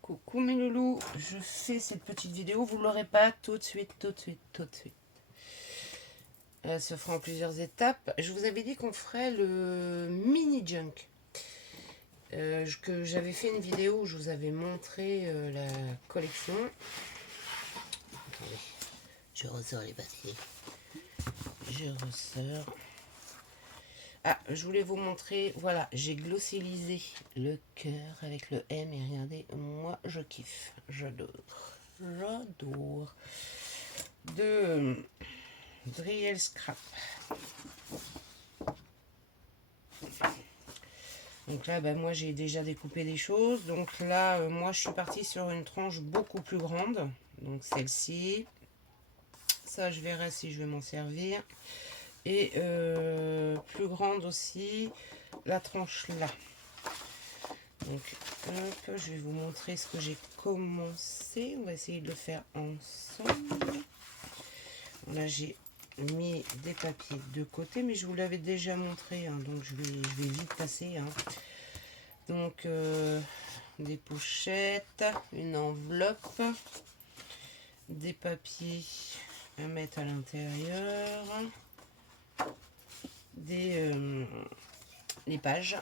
Coucou mes loulous, je fais cette petite vidéo, vous l'aurez pas tout de suite. Elle se fera en plusieurs étapes. Je vous avais dit qu'on ferait le mini junk. Que j'avais fait une vidéo où je vous avais montré la collection. Attendez, je ressors les batteries. Je ressors. Ah, je voulais vous montrer, voilà, j'ai glossylisé le cœur avec le M et regardez, moi je kiffe, j'adore. De Driel Scrap. Donc là, moi j'ai déjà découpé des choses. Donc là, moi je suis partie sur une tranche beaucoup plus grande. Donc celle-ci. Ça, je verrai si je vais m'en servir. Et plus grande aussi, la tranche là. Donc, hop, je vais vous montrer ce que j'ai commencé. On va essayer de le faire ensemble. Là, j'ai mis des papiers de côté, mais je vous l'avais déjà montré, hein, donc je vais vite passer. Hein. Donc, des pochettes, une enveloppe, des papiers à mettre à l'intérieur, les pages.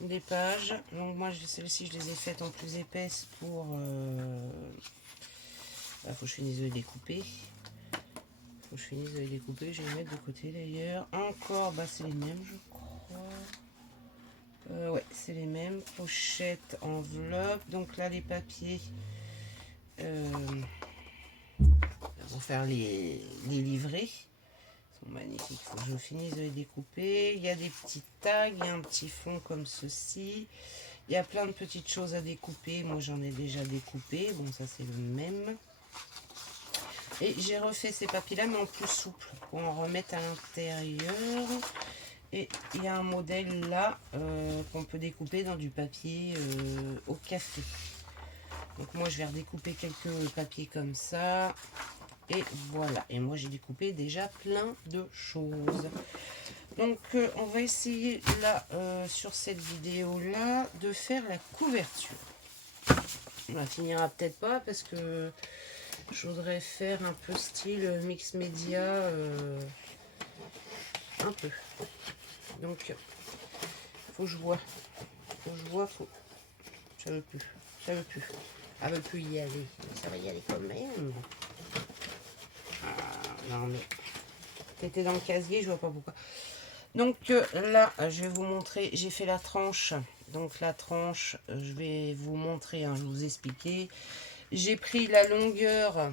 Des pages. Donc moi celles-ci je les ai faites en plus épaisse pour faut que je finisse de les découper. Je vais les mettre de côté d'ailleurs. Encore c'est les mêmes je crois. Ouais, c'est les mêmes. Pochette, enveloppe. Donc là les papiers pour faire les livrets. Magnifique, faut que je finisse de les découper. Il y a des petits tags, il y a un petit fond comme ceci. Il y a plein de petites choses à découper. Moi j'en ai déjà découpé. Bon, ça c'est le même. Et j'ai refait ces papiers là, mais en plus souple pour en remettre à l'intérieur. Et il y a un modèle là qu'on peut découper dans du papier au café. Donc moi je vais redécouper quelques papiers comme ça. Et voilà, et moi j'ai découpé déjà plein de choses. Donc on va essayer là sur cette vidéo là de faire la couverture. On la finira peut-être pas parce que je voudrais faire un peu style mix média un peu. Donc faut que je vois. Ça veut plus. Ça veut plus. Ça veut plus y aller. Ça va y aller quand même. Ah, non mais t'étais dans le casier, je vois pas pourquoi. Donc là, je vais vous montrer, j'ai fait la tranche. Donc la tranche, je vais vous montrer, hein, je vais vous expliquer. J'ai pris la longueur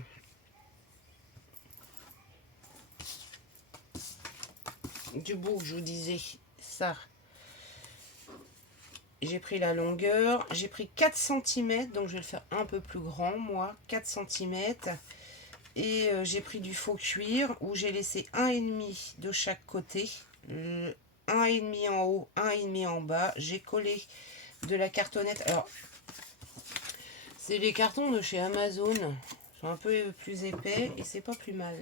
du bout que je vous disais, ça. J'ai pris la longueur, j'ai pris 4 cm, donc je vais le faire un peu plus grand, moi, 4 cm. Et j'ai pris du faux cuir où j'ai laissé 1,5 de chaque côté. 1,5 en haut, 1,5 en bas. J'ai collé de la cartonnette. Alors, c'est les cartons de chez Amazon. Ils sont un peu plus épais et c'est pas plus mal.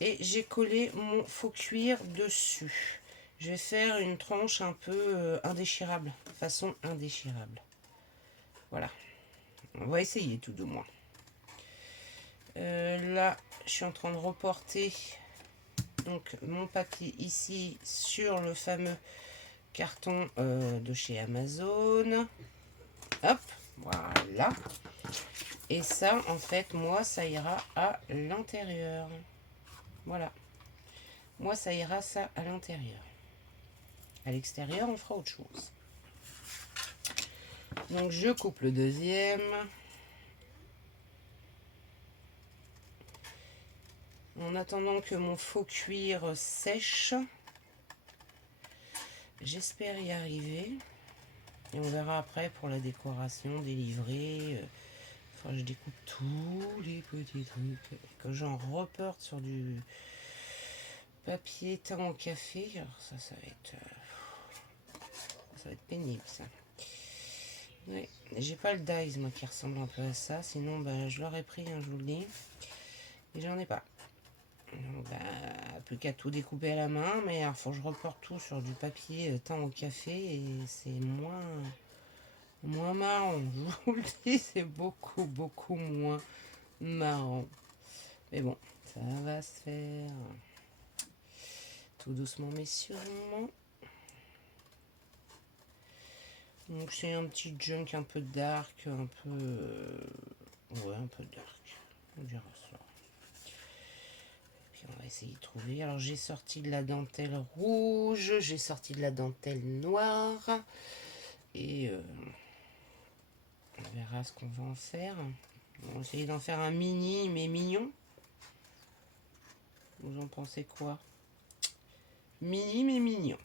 Et j'ai collé mon faux cuir dessus. Je vais faire une tranche un peu indéchirable, façon indéchirable. Voilà. On va essayer tout de moins. Là, je suis en train de reporter donc mon papier ici sur le fameux carton de chez Amazon. Hop, voilà. Et ça, en fait, moi, ça ira à l'intérieur. Voilà. Moi, ça ira ça à l'intérieur. À l'extérieur, on fera autre chose. Donc, je coupe le deuxième. En attendant que mon faux cuir sèche. J'espère y arriver. Et on verra après pour la décoration des livrets. Enfin, je découpe tous les petits trucs. Que j'en reporte sur du papier teint au café. Alors ça va être pénible ça. Ouais. J'ai pas le dies moi qui ressemble un peu à ça. Sinon je l'aurais pris, hein, je vous le dis. Et j'en ai pas. Donc, bah, plus qu'à tout découper à la main, mais il faut que je reporte tout sur du papier teint au café et c'est moins marrant. Je vous le dis, c'est beaucoup moins marrant. Mais bon, ça va se faire. Tout doucement mais sûrement. Donc c'est un petit junk un peu dark, un peu... ouais, un peu dark. On dira ça. Puis on va essayer de trouver. Alors j'ai sorti de la dentelle rouge, j'ai sorti de la dentelle noire. Et on verra ce qu'on va en faire. On va essayer d'en faire un mini mais mignon. Vous en pensez quoi? Mini mais mignon.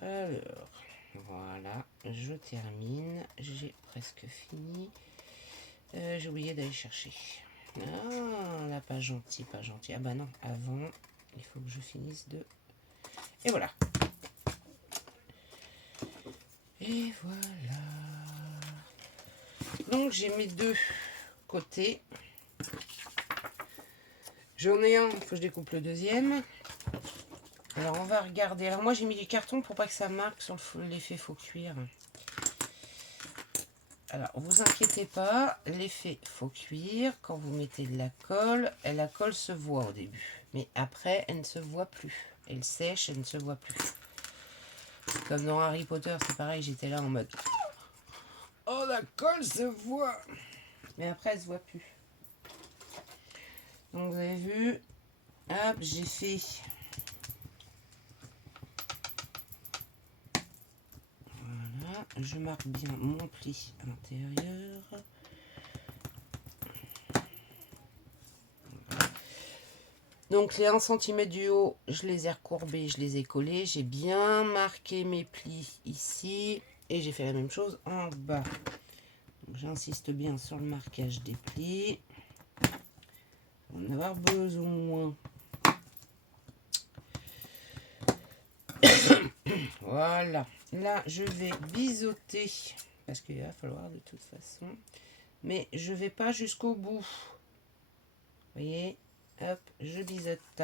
Alors, voilà, je termine. J'ai presque fini. J'ai oublié d'aller chercher. Ah, là, pas gentil, pas gentil. Ah bah non, avant, il faut que je finisse de... Et voilà. Et voilà. Donc, j'ai mes deux côtés. J'en ai un, il faut que je découpe le deuxième. Alors, on va regarder. Alors, moi, j'ai mis du carton pour pas que ça marque sur l'effet faux cuir. Alors, vous inquiétez pas, l'effet faux cuir, quand vous mettez de la colle se voit au début. Mais après, elle ne se voit plus. Elle sèche, elle ne se voit plus. Comme dans Harry Potter, c'est pareil, j'étais là en mode... Oh, la colle se voit! Mais après, elle se voit plus. Donc, vous avez vu, hop, j'ai fait... Voilà, je marque bien mon pli intérieur. Donc les 1 cm du haut, je les ai recourbés, je les ai collés. J'ai bien marqué mes plis ici. Et j'ai fait la même chose en bas. J'insiste bien sur le marquage des plis. On va en avoir besoin. Voilà. Là, je vais biseauter. Parce qu'il va falloir de toute façon. Mais je ne vais pas jusqu'au bout. Vous voyez? Hop, je biseaute.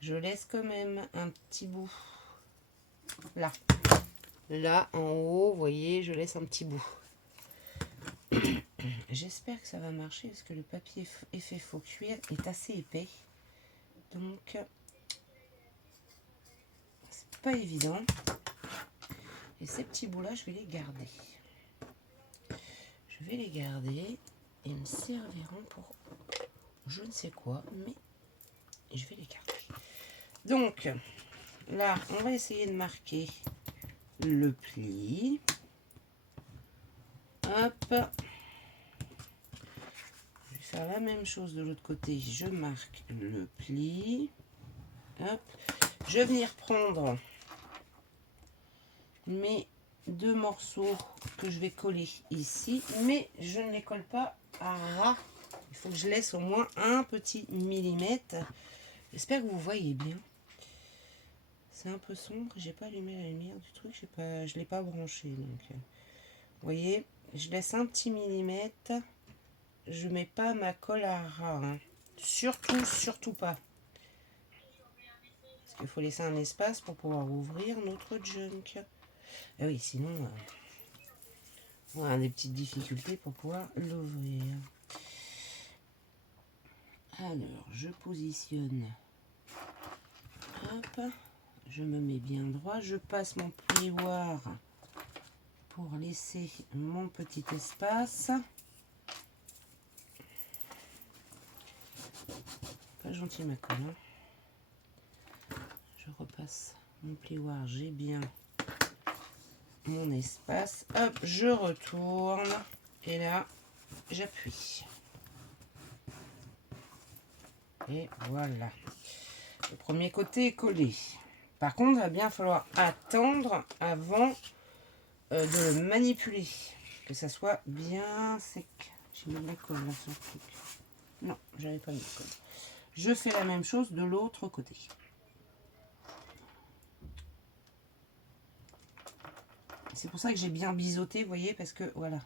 Je laisse quand même un petit bout. Là. Là, en haut, vous voyez, je laisse un petit bout. J'espère que ça va marcher parce que le papier effet faux cuir est assez épais. Donc, c'est pas évident. Et ces petits bouts-là, je vais les garder. Je vais les garder. Et ils me serviront pour je ne sais quoi, mais je vais les garder. Donc, là, on va essayer de marquer le pli. Hop. Je vais faire la même chose de l'autre côté. Je marque le pli. Hop. Je vais venir prendre mes deux morceaux que je vais coller ici, mais je ne les colle pas à ras. Il faut que je laisse au moins un petit millimètre. J'espère que vous voyez bien. C'est un peu sombre, j'ai pas allumé la lumière du truc, je l'ai pas branché. Donc, vous voyez, je laisse un petit millimètre. Je mets pas ma colle à ras. Hein. Surtout pas. Parce qu'il faut laisser un espace pour pouvoir ouvrir notre junk. Ah oui, sinon, on a des petites difficultés pour pouvoir l'ouvrir. Alors, je positionne. Hop, je me mets bien droit. Je passe mon plioir pour laisser mon petit espace. Pas gentil ma colle. Hein. Je repasse mon plioir. J'ai bien mon espace. Hop, je retourne. Et là, j'appuie. Et voilà. Le premier côté est collé. Par contre, il va bien falloir attendre avant de le manipuler. Que ça soit bien sec. J'ai mis de la colle là sur le truc. Non, j'avais pas mis de colle. Je fais la même chose de l'autre côté. C'est pour ça que j'ai bien biseauté, vous voyez, parce que voilà.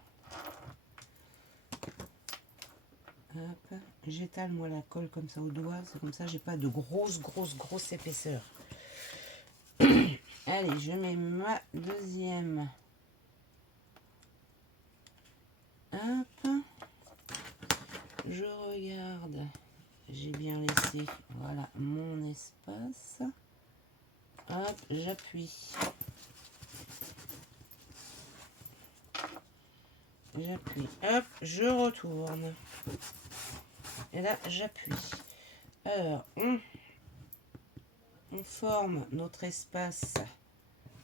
Hop, j'étale moi la colle comme ça au doigt, c'est comme ça j'ai pas de grosse épaisseur. Allez, je mets ma deuxième. Hop, je regarde, j'ai bien laissé, voilà, mon espace. Hop, j'appuie. J'appuie, hop, je retourne. Et là, j'appuie. Alors, on forme notre espace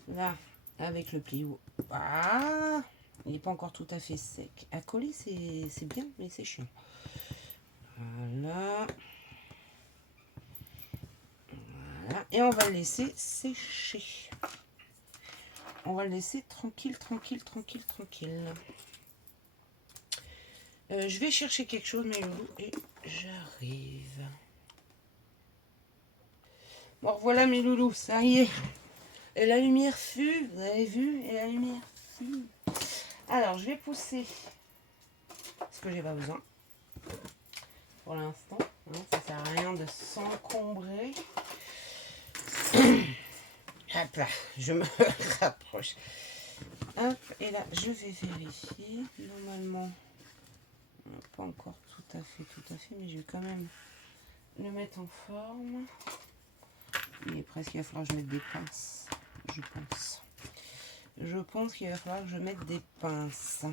là avec le pliou. Ah, il n'est pas encore tout à fait sec. À coller, c'est bien, mais c'est chiant. Voilà. Voilà. Et on va le laisser sécher. On va le laisser tranquille. Je vais chercher quelque chose, mes loulous, et j'arrive. Bon, voilà, mes loulous, ça y est. Et la lumière fut, vous avez vu, et la lumière fut. Alors, je vais pousser ce que j'ai pas besoin pour l'instant. Hein, ça sert à rien de s'encombrer. Hop là, je me rapproche. Hop, et là, je vais vérifier. Normalement, pas encore tout à fait, mais je vais quand même le mettre en forme. Il est presque, il va falloir que je mette des pinces, je pense. Je pense qu'il va falloir que je mette des pinces.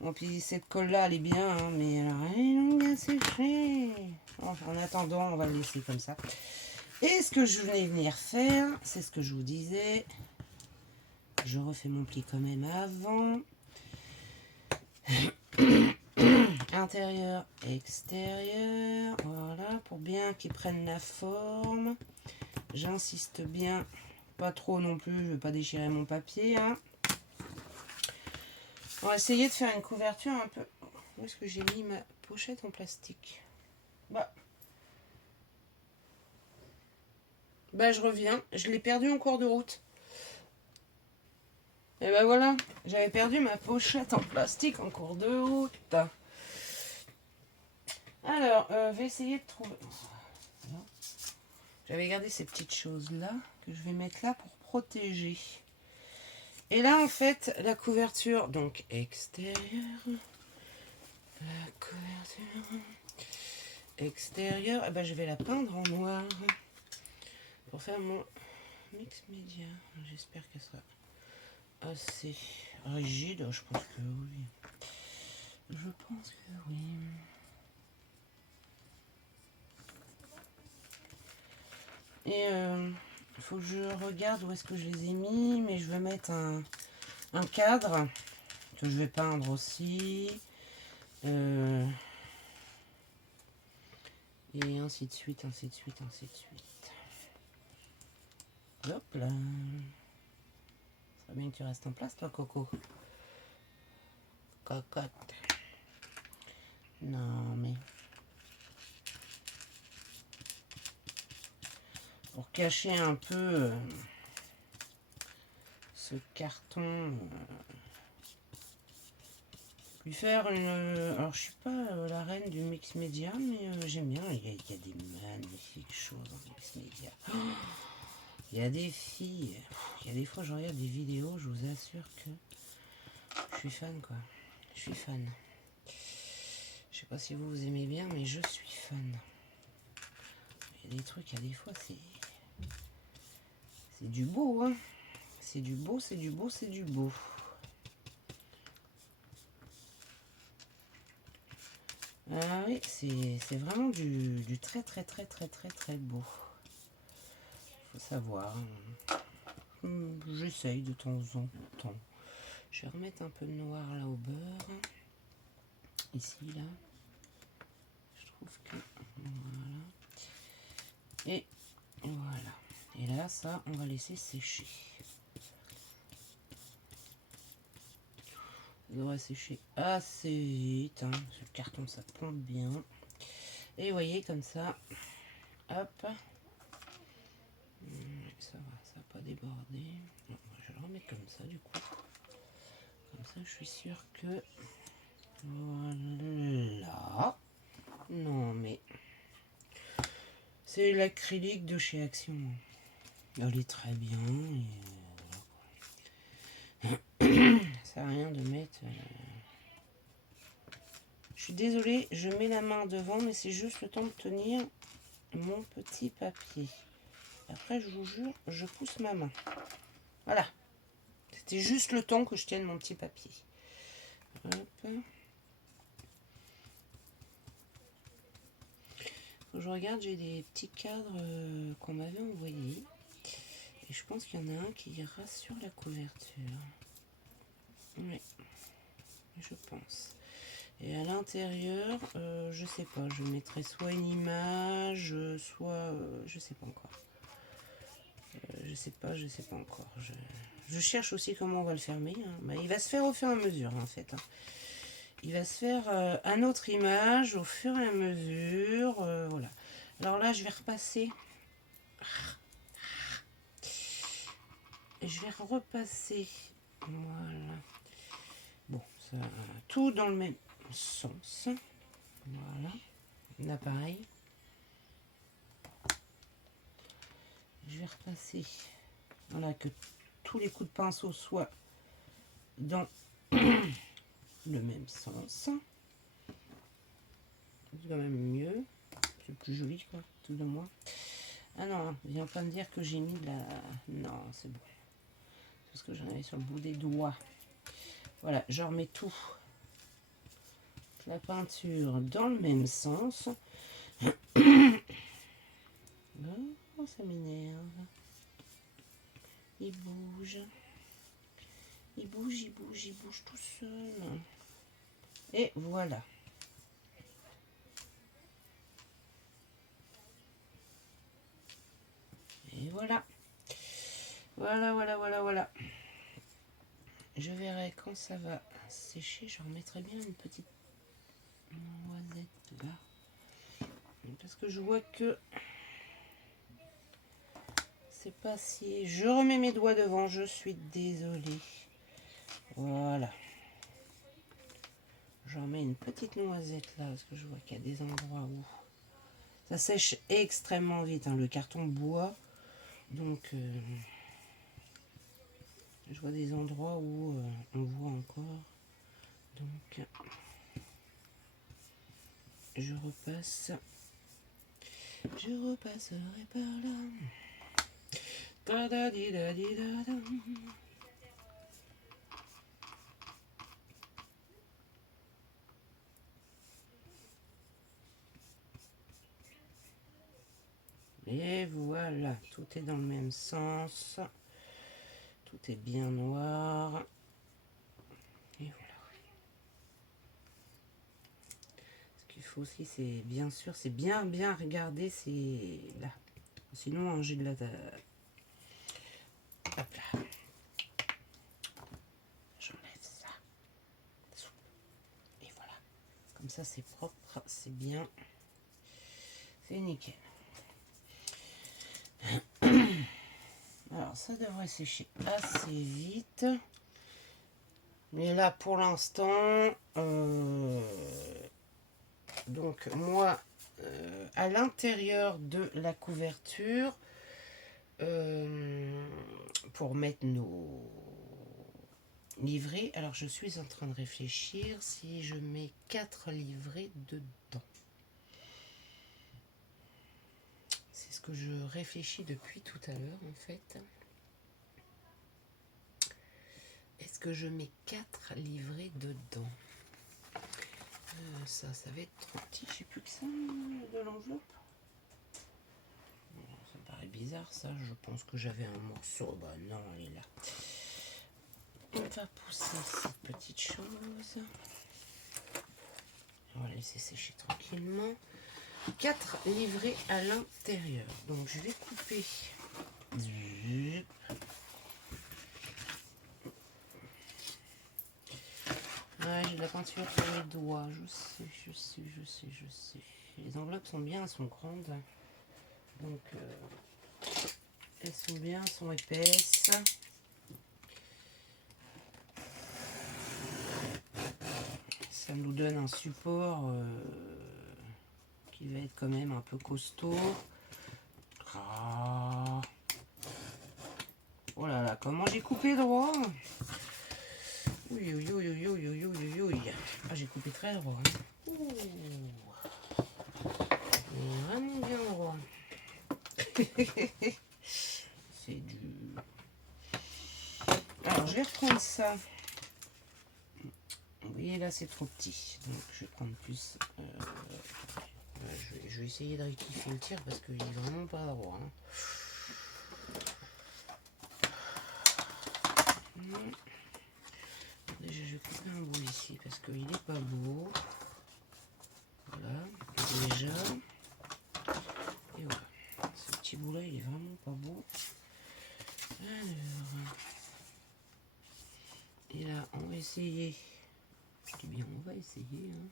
Bon, puis cette colle-là, elle est bien, hein, mais alors, elle est longue à sécher. Enfin, en attendant, on va le laisser comme ça. Et ce que je venais venir faire, c'est ce que je vous disais. Je refais mon pli quand même avant. Intérieur, extérieur. Voilà, pour bien qu'ils prennent la forme. J'insiste bien, pas trop non plus, je ne vais pas déchirer mon papier. Hein. On va essayer de faire une couverture un peu. Où est-ce que j'ai mis ma pochette en plastique? Bah je reviens, je l'ai perdu en cours de route. Et ben voilà, j'avais perdu ma pochette en plastique en cours de route. Alors, je vais essayer de trouver... J'avais gardé ces petites choses-là que je vais mettre là pour protéger. Et là, en fait, la couverture, donc extérieure, la couverture extérieure, eh ben, je vais la peindre en noir pour faire mon mix média. J'espère qu'elle sera assez rigide. Je pense que oui. Je pense que oui. Et il faut que je regarde où est-ce que je les ai mis, mais je vais mettre un cadre que je vais peindre aussi. Et ainsi de suite, ainsi de suite, ainsi de suite. Hop là. Ça serait bien que tu restes en place, toi, Coco. Cocotte. Non, mais... Pour cacher un peu ce carton... lui faire une... alors, je suis pas la reine du mix média, mais j'aime bien. Il y a des magnifiques choses en mix média. Oh, il y a des filles. Il y a des fois, je regarde des vidéos, je vous assure que je suis fan, quoi. Je suis fan. Je sais pas si vous aimez bien, mais je suis fan. Il y a des trucs, il y a des fois, c'est du beau, hein. C'est du beau, c'est du beau, c'est du beau. Ah oui, c'est vraiment du très beau. Faut savoir. J'essaye de temps en temps. Je vais remettre un peu de noir là au beurre. Ici, là. Je trouve que... Voilà. Et voilà. Et là, ça, on va laisser sécher. Il devrait sécher assez vite. Hein. Ce carton, ça pompe bien. Et vous voyez, comme ça, hop. Ça va, ça n'a pas débordé. Non, je vais le remettre comme ça, du coup. Comme ça, je suis sûre que... Voilà. C'est l'acrylique de chez Action. Elle est très bien. Et ça sert à rien de mettre... Je suis désolée, je mets la main devant, mais c'est juste le temps de tenir mon petit papier. Après, je vous jure, je pousse ma main. Voilà. C'était juste le temps que je tienne mon petit papier. Hop. Faut que je regarde, j'ai des petits cadres qu'on m'avait envoyés. Et je pense qu'il y en a un qui ira sur la couverture. Oui, je pense. Et à l'intérieur, je sais pas, je mettrai soit une image, soit... je sais pas encore. Je sais pas encore. Je cherche aussi comment on va le fermer. Hein. Bah, il va se faire au fur et à mesure, en fait. Hein. Il va se faire à notre image au fur et à mesure. Voilà. Alors là, je vais repasser. Et je vais repasser. Voilà. Bon, ça, tout dans le même sens. Voilà. Là, pareil. Je vais repasser. Voilà, que tous les coups de pinceau soient dans le même sens. C'est quand même mieux. C'est plus joli, quoi, tout de moins. Ah non, viens pas me dire que j'ai mis de la... Non, c'est bon. Parce que j'en avais sur le bout des doigts. Voilà, je remets tout. La peinture dans le même sens. Oh, ça m'énerve. Il bouge. Il bouge, il bouge, il bouge tout seul. Et voilà. Et voilà. Voilà. Je verrai quand ça va sécher. Je remettrai bien une petite noisette là. Parce que je vois que c'est pas si... Je remets mes doigts devant. Je suis désolée. Voilà. Je remets une petite noisette là. Parce que je vois qu'il y a des endroits où... Ça sèche extrêmement vite. Hein, le carton bois. Donc... je vois des endroits où on voit encore. Donc, je repasse. Je repasserai par là. Da da di da di da da. Et voilà, tout est dans le même sens. Tout est bien noir. Et voilà. Ce qu'il faut aussi, c'est bien sûr, c'est bien regarder, c'est là. Sinon, hein, j'ai de la... Hop là. J'enlève ça. Et voilà. Comme ça, c'est propre, c'est bien. C'est nickel. Alors, ça devrait sécher assez vite. Mais là, pour l'instant, donc moi, à l'intérieur de la couverture, pour mettre nos livrets, alors je suis en train de réfléchir si je mets 4 livrets dedans. C'est ce que je réfléchis depuis tout à l'heure en fait. Est-ce que je mets 4 livrets dedans? Ça va être trop petit, je sais plus que ça de l'enveloppe. Ça me paraît bizarre ça, je pense que j'avais un morceau. Bah non, elle est là. On va pousser cette petite chose. On va laisser sécher tranquillement. 4 livrets à l'intérieur. Donc je vais couper. Ouais, j'ai de la peinture sur les doigts. Je sais. Les enveloppes sont bien, elles sont grandes. Donc elles sont bien, elles sont épaisses. Ça nous donne un support qui va être quand même un peu costaud. Ah. Oh là là, comment j'ai coupé droit. Oui, oui, oui, oui, oui, oui, oui, oui. Ah, j'ai coupé très droit. Hein. Vraiment bien droit. C'est du... Alors, je vais reprendre ça. Vous voyez, là, c'est trop petit. Donc, je vais prendre plus... je vais essayer de rectifier le tir parce qu'il est vraiment pas droit. Hein. Déjà, je vais couper un bout ici parce qu'il n'est pas beau. Voilà, déjà. Et voilà. Ce petit bout là, il est vraiment pas beau. Alors. Et là, on va essayer. Je dis bien, on va essayer. Hein.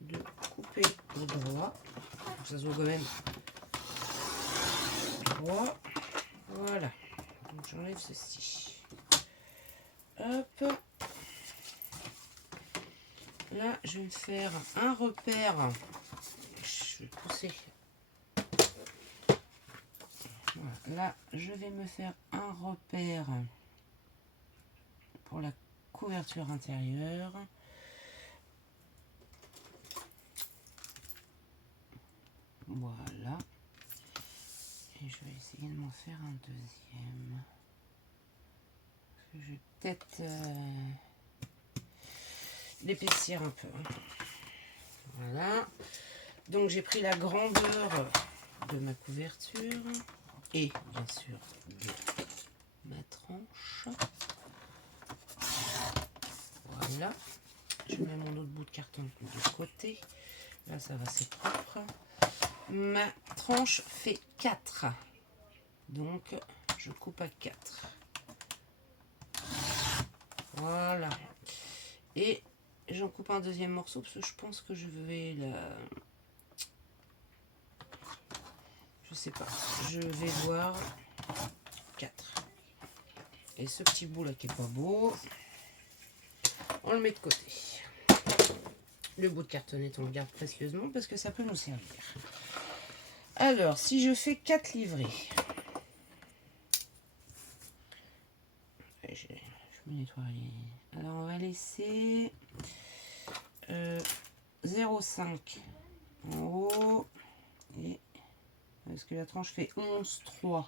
De couper au droit. Pour que ça soit quand même droit. Voilà. Donc j'enlève ceci. Hop. Là, je vais me faire un repère. Je vais pousser. Voilà. Là, je vais me faire un repère pour la couverture intérieure. Voilà. Et je vais essayer de m'en faire un deuxième. Je vais peut-être l'épaissir un peu. Voilà. Donc j'ai pris la grandeur de ma couverture et bien sûr de ma tranche. Voilà. Je mets mon autre bout de carton de côté. Là ça va, c'est propre. Ma tranche fait 4. Donc je coupe à 4. Voilà. Et j'en coupe un deuxième morceau parce que je pense que je vais la... Je sais pas. Je vais voir 4. Et ce petit bout là qui est pas beau, on le met de côté. Le bout de cartonnette, on le garde précieusement parce que ça peut nous servir. Alors, si je fais 4 livrées, je me nettoie. Alors, on va laisser 0,5 en haut. Et parce que la tranche fait 11,3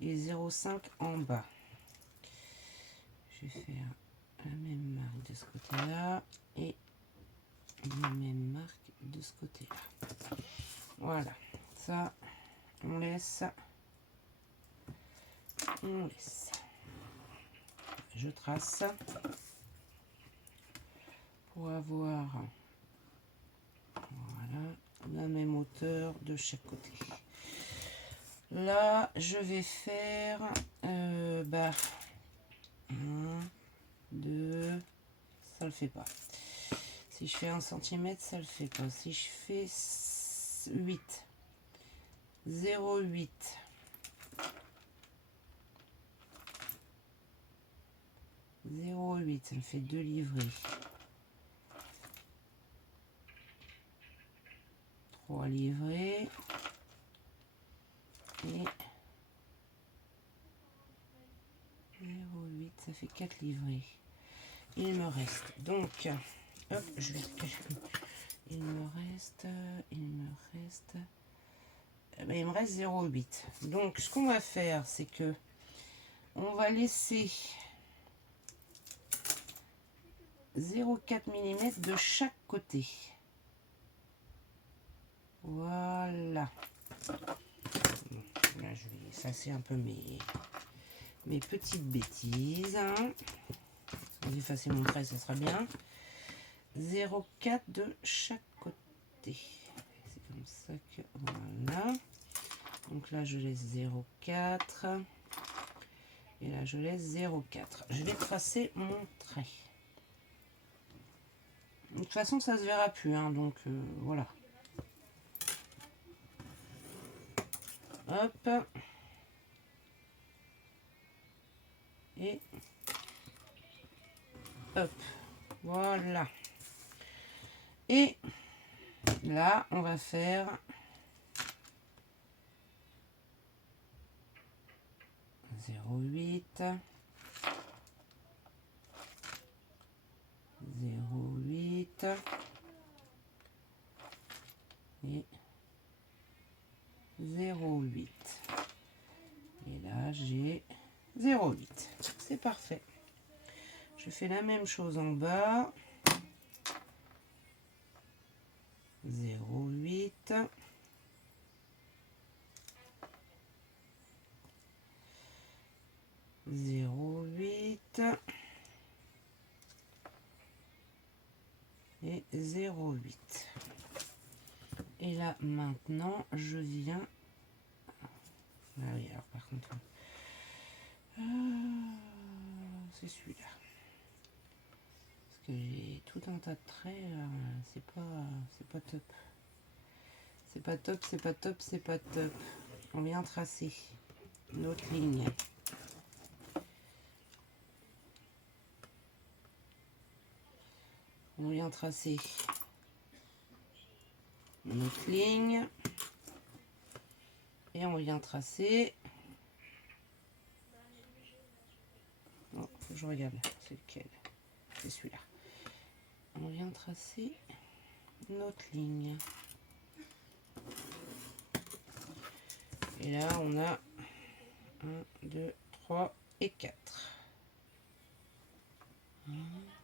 et 0,5 en bas. Je vais faire la même marque de ce côté-là et la même marque de ce côté-là. Voilà, ça, on laisse. On laisse. Je trace pour avoir voilà, la même hauteur de chaque côté. Là, je vais faire 1, 2, ça le fait pas. Si je fais 1 cm, ça le fait pas. Si je fais 8, 0,8, 0,8, ça me fait 2 livrées. 3 livrées. Et 0,8, ça fait 4 livrées. Il me reste donc, hop, je vais il me reste, ben, il me reste 0,8. Donc ce qu'on va faire, c'est que on va laisser 0,4 mm de chaque côté. Voilà. Là, je vais effacer un peu mes petites bêtises. Hein. Je vais effacer mon trait, ça sera bien. 0,4 de chaque côté. C'est comme ça que... Voilà. Donc là, je laisse 0,4. Et là, je laisse 0,4. Je vais tracer mon trait. De toute façon, ça se verra plus. Hein, donc, voilà. Hop. Et hop. Voilà. Et Là, on va faire 0,8, 0,8 et 0,8. Et là, j'ai 0,8. C'est parfait. Je fais la même chose en bas. 0,8. 0,8 et 0,8. Et là, maintenant, je viens... Ah oui, alors par contre... c'est celui-là. Parce que j'ai tout un tas de traits, c'est pas top. C'est pas top, c'est pas top, c'est pas top. On vient tracer notre ligne. On vient tracer notre ligne. Et on vient tracer... Oh, faut que je regarde, c'est lequel? C'est celui-là. On vient tracer notre ligne. Et là, on a 1, 2, 3 et 4. 1,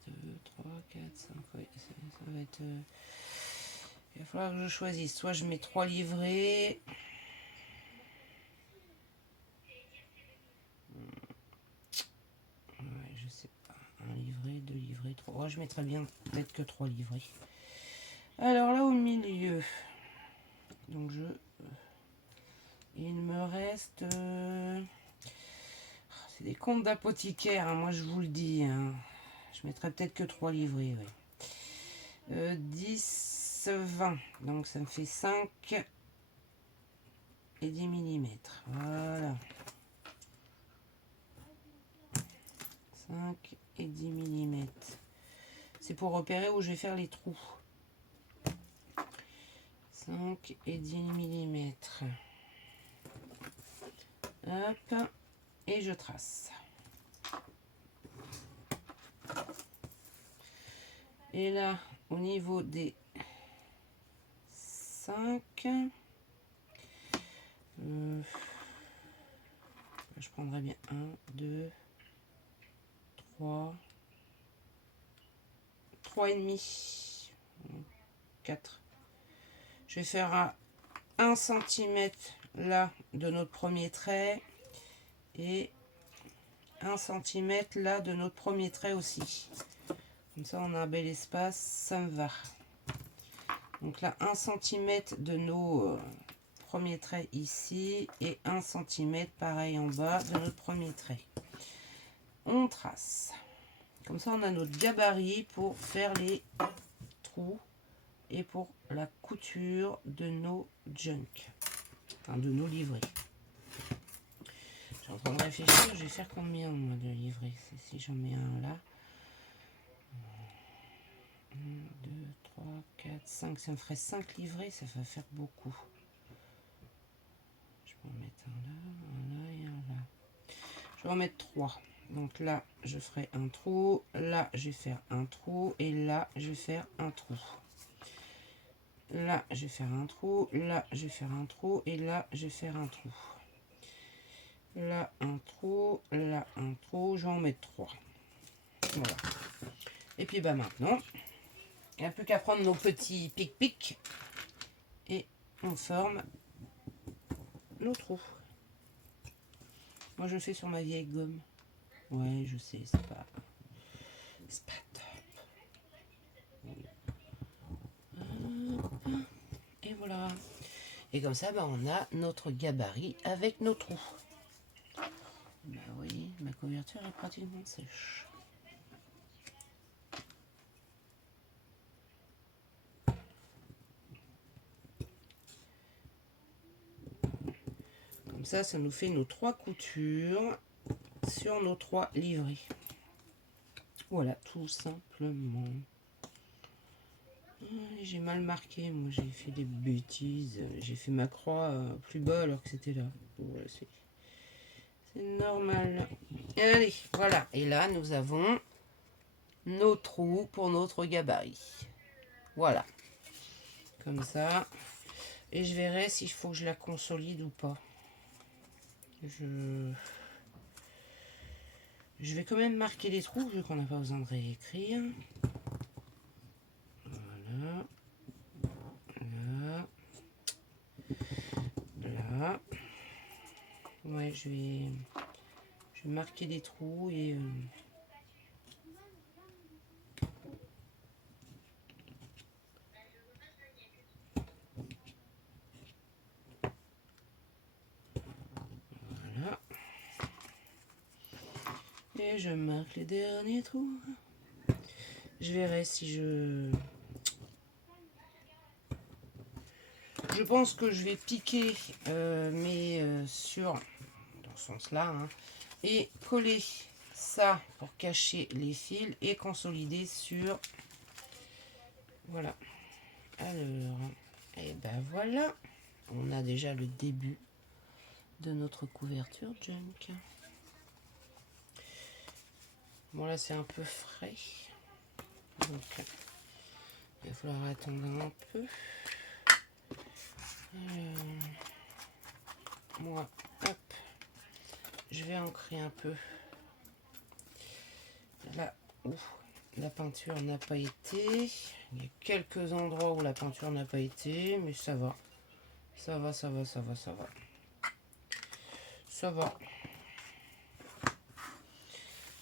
2, 3, 4, 5. Oui, ça va être... il va falloir que je choisisse. Soit je mets 3 livrets. Ouais, je sais pas. 1 livret, 2 livrets, 3. Oh, je mettrais bien peut-être que 3 livrets. Alors là, au milieu. Donc je... Il me reste... c'est des comptes d'apothicaire, hein, moi je vous le dis. Hein. Je mettrais peut-être que 3 livrets. Ouais. 10, 20. Donc ça me fait 5 et 10 mm. Voilà. 5 et 10 mm. C'est pour repérer où je vais faire les trous. 5 et 10 mm. Hop. Et je trace. Et là, au niveau des 5, je prendrai bien 1, 2, 3, 3 et demi, 4. Je vais faire à 1 cm là de notre premier trait et 1 cm là de notre premier trait aussi. Comme ça, on a un bel espace, ça me va. Donc là, 1 cm de nos premiers traits ici et 1 cm pareil en bas de notre premier trait. On trace. Comme ça, on a notre gabarit pour faire les trous et pour la couture de nos junk, enfin de nos livrets. Je suis en train de réfléchir, je vais faire combien moi de livrets si j'en mets un là. 1, 2, 3, 4, 5, ça me ferait 5 livrets, ça va faire beaucoup. Je peux en mettre un là et un là. Je vais en mettre 3. Donc là, je ferai un trou, là, je vais faire un trou, et là, je vais faire un trou. Là, je vais faire un trou, là, je vais faire un trou, et là, je vais faire un trou. Là, un trou, là, un trou, je vais en mettre 3. Voilà. Et puis, bah maintenant, il n'y a plus qu'à prendre nos petits pic-pic, et on forme nos trous. Moi, je le fais sur ma vieille gomme. Ouais, je sais, c'est pas top. Et voilà. Et comme ça, bah, on a notre gabarit avec nos trous. Bah oui, ma couverture est pratiquement sèche. Comme ça nous fait nos 3 coutures sur nos 3 livrets. Voilà, tout simplement. J'ai mal marqué, moi j'ai fait des bêtises. J'ai fait ma croix plus bas alors que c'était là. Ouais, c'est normal. Allez, voilà. Et là, nous avons nos trous pour notre gabarit. Voilà. Comme ça. Et je verrai s'il faut que je la consolide ou pas. Je vais quand même marquer les trous vu qu'on n'a pas besoin de réécrire. Voilà. Là. Là. Ouais, je vais marquer des trous et... Voilà. Et je marque les derniers trous. Je verrai si je pense que je vais piquer mais sur... dans ce sens-là. Hein, et coller ça pour cacher les fils et consolider sur... Voilà. Alors, et ben voilà. On a déjà le début de notre couverture junk. Bon là c'est un peu frais. Donc il va falloir attendre un peu. Moi, hop, je vais ancrer un peu là où la peinture n'a pas été. Il y a quelques endroits où la peinture n'a pas été, mais ça va. Ça va, ça va, ça va, ça va. Ça va.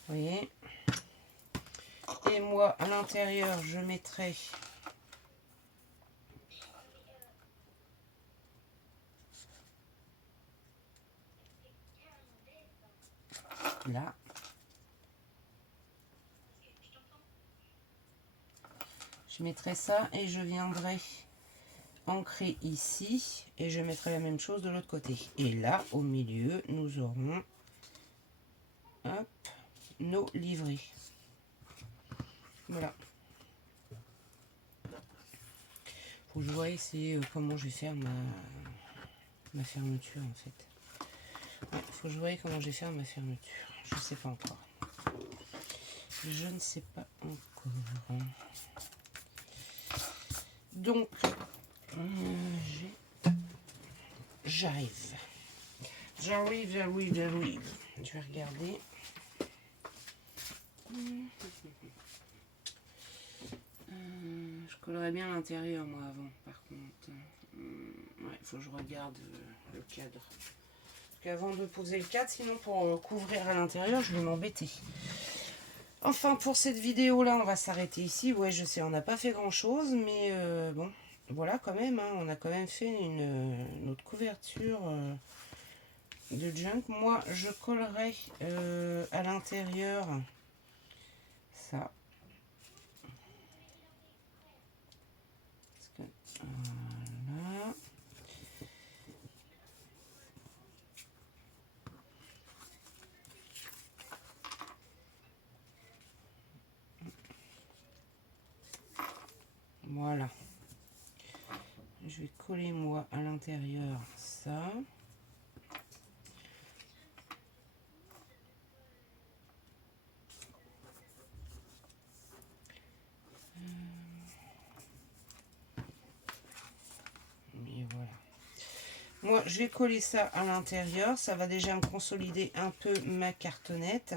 Vous voyez? Et moi, à l'intérieur, je mettrai là. Je mettrai ça et je viendrai ancrer ici et je mettrai la même chose de l'autre côté. Et là, au milieu, nous aurons hop, nos livrets. Voilà. Faut que je voie comment je vais faire ma fermeture en fait. Ouais, faut que je voie comment je vais faire ma fermeture. Je ne sais pas encore. Je ne sais pas encore. Donc, j'arrive. J'arrive. Je vais regarder. Je collerais bien l'intérieur moi avant par contre. Ouais, il faut que je regarde le cadre. Parce qu'avant de poser le cadre, sinon pour couvrir à l'intérieur, je vais m'embêter. Enfin, pour cette vidéo là, on va s'arrêter ici. Ouais, je sais, on n'a pas fait grand chose, mais bon, voilà quand même. Hein, on a quand même fait notre couverture de junk. Moi, je collerai à l'intérieur ça. Voilà. Voilà. Je vais coller moi à l'intérieur ça. Et voilà. Moi, je vais coller ça à l'intérieur. Ça va déjà me consolider un peu ma cartonnette.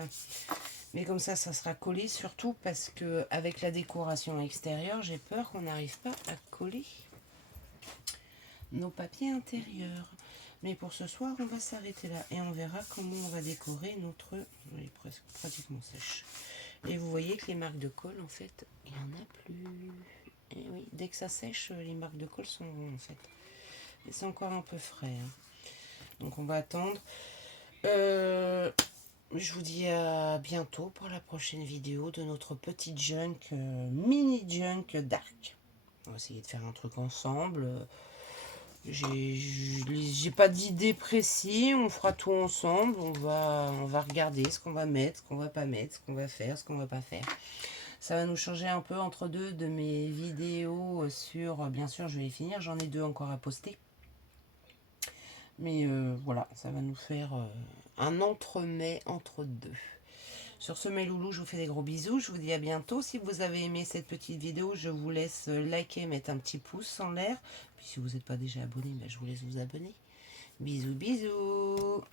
Mais comme ça sera collé surtout parce que avec la décoration extérieure, j'ai peur qu'on n'arrive pas à coller nos papiers intérieurs. Mais pour ce soir, on va s'arrêter là et on verra comment on va décorer notre... Elle est presque pratiquement sèche. Et vous voyez que les marques de colle, en fait, il n'y en a plus. Et oui, dès que ça sèche, les marques de colle sont en fait. Et c'est encore un peu frais. Hein. Donc on va attendre. Je vous dis à bientôt pour la prochaine vidéo de notre petit junk, mini junk dark. On va essayer de faire un truc ensemble. J'ai pas d'idée précise, on fera tout ensemble. On va regarder ce qu'on va mettre, ce qu'on va pas mettre, ce qu'on va faire, ce qu'on va pas faire. Ça va nous changer un peu entre deux de mes vidéos sur... Bien sûr, je vais les finir. J'en ai 2 encore à poster. Mais voilà, ça va nous faire un entremets entre deux. Sur ce, mes loulous, je vous fais des gros bisous. Je vous dis à bientôt. Si vous avez aimé cette petite vidéo, je vous laisse liker, mettre un petit pouce en l'air. Puis si vous n'êtes pas déjà abonné, ben, je vous laisse vous abonner. Bisous, bisous.